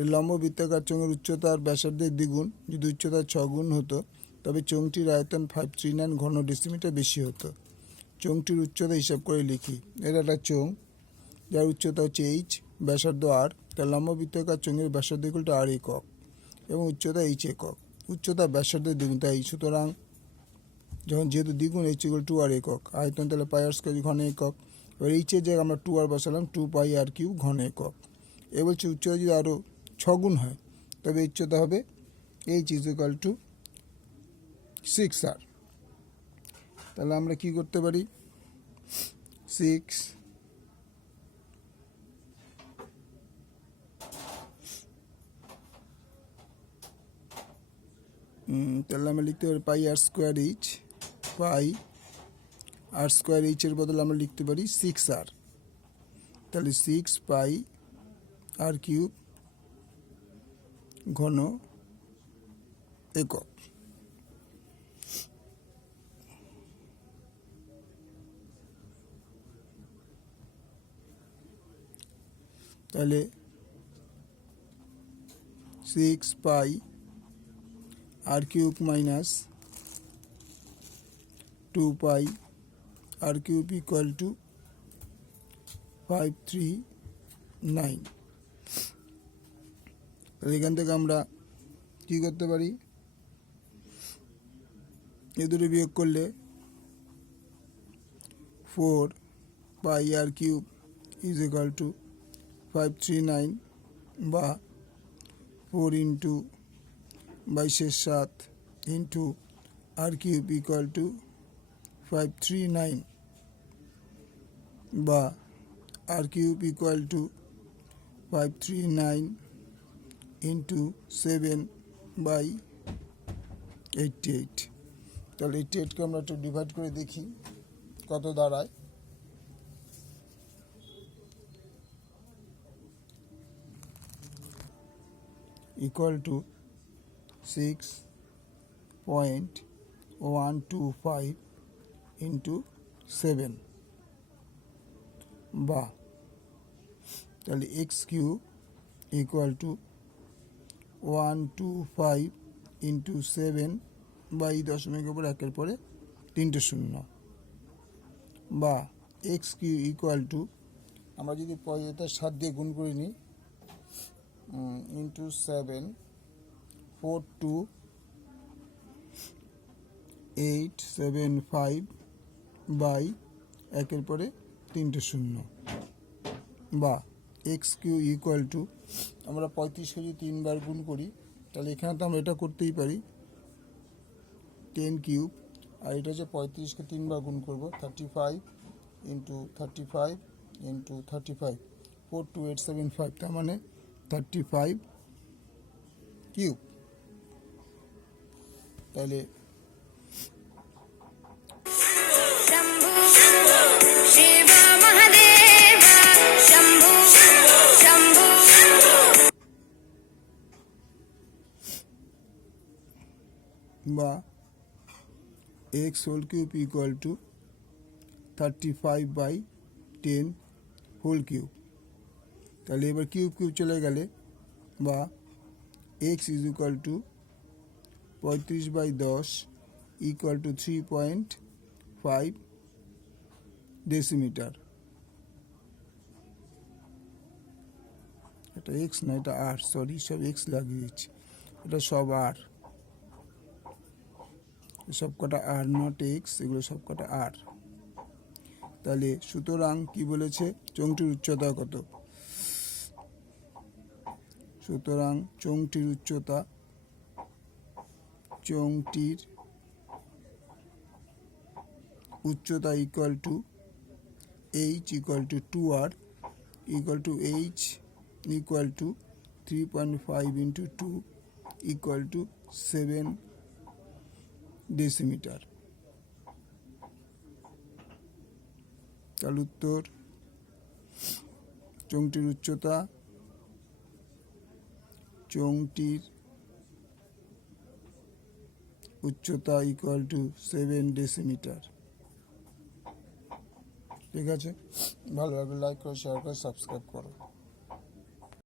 এর লম্ব বৃত্তাকার চোঙের উচ্চতা আর ব্যাসার্ধের দ্বিগুণ, যদি উচ্চতা ছ গুণ হতো, তবে চোঙটির আয়তন ফাইভ থ্রি নাইন ঘন ডেসিমিটার বেশি হতো। চোঙটির উচ্চতা হিসাব করে লিখি। এর একটা চোঙ, যার উচ্চতা হচ্ছে এইচ ব্যাসার্ধ আর তার লম্ব বৃত্তাকার চোঙের ব্যাসার্ধ ইকুয়ালটা আর একক, এবং উচ্চতা এইচ একক। উচ্চতা ব্যাসার্ধের দ্বিগুণ, তাই সুতরাং যখন যেহেতু দ্বিগুণ এইচ ইকুয়াল টু আর একক, আয়তন তাহলে পাই আর স্কোয়ার ঘন একক। এবার এইচের জায়গায় আমরা টু আর বসালাম টু পাই আর কিউ ঘন একক। এ বলছে উচ্চতা যদি আরও ছগুণ হয়। তবে উচ্চতা হবে H is equal to six আর তাহলে আমরা কি করতে পারি? সিক্স তাহলে আমরা লিখতে পারি pi R square H pi R square এইচের বদলে আমরা লিখতে পারি সিক্স আর তাহলে সিক্স পাই আর কিউব ঘন একক। তাহলে six pi R cube minus two pi R cube equal to five three nine এখান থেকে আমরা কী করতে পারি? এ দুটো বিয়োগ করলে four pi R cube is equal to five three nine বা ফোর ইন্টু বাইশের সাত into R cube equal to five three nine বা R cube equal to five three nine into seven by eighty eight তাহলে eighty এইটকে আমরা একটু divide করে দেখি, কত দাঁড়ায়? Equal to six point one two five into seven বা তাহলে X cube equal to one two five into seven বা এই দশমিক ওপর একের পরে তিনটে শূন্য। বা এক্স কিউ ইকুয়াল টু আমরা যদি এটার সাত দিয়ে গুণ করে নিই into seven four two eight seven five by একের পরে তিনটে শূন্য। বা এক্স কিউ ইকুয়াল টু আমরা পঁয়ত্রিশকে যদি তিনবার গুণ করি, তাহলে এখানে তো আমরা এটা করতেই পারি টেন কিউব আর এটা হচ্ছে পঁয়ত্রিশকে তিনবার গুণ করব thirty five into thirty five into thirty five four two eight seven five তার মানে থার্টি ফাইভ কিউব তাহলে বা X whole cube equal to thirty five by ten whole cube তাহলে এবার কিউব কিউব চলে গেলে বা এক্স ইজ ইকুয়াল টু পঁয়ত্রিশ বাই দশ equal to three point five decimetre এটা এক্স না, এটা আর সরি সব এক্স লাগিয়ে দিচ্ছি এটা সব আর সব কটা আর নট এক্স এগুলো সব কটা আর তাহলে সুতরাং কি বলেছে? চোঙটির উচ্চতা কত? সুতরাং চোঙটির উচ্চতা চোঙটির উচ্চতা equal to H equal to two R equal to H equal to three point five into two equal to seven decimetre তার উত্তর চোঙটির উচ্চতা চোঙটির উচ্চতা ইকুয়াল টু সেভেন ডেসিমিটার ঠিক আছে? ভালো লাগলে লাইক করো শেয়ার করো সাবস্ক্রাইব করো।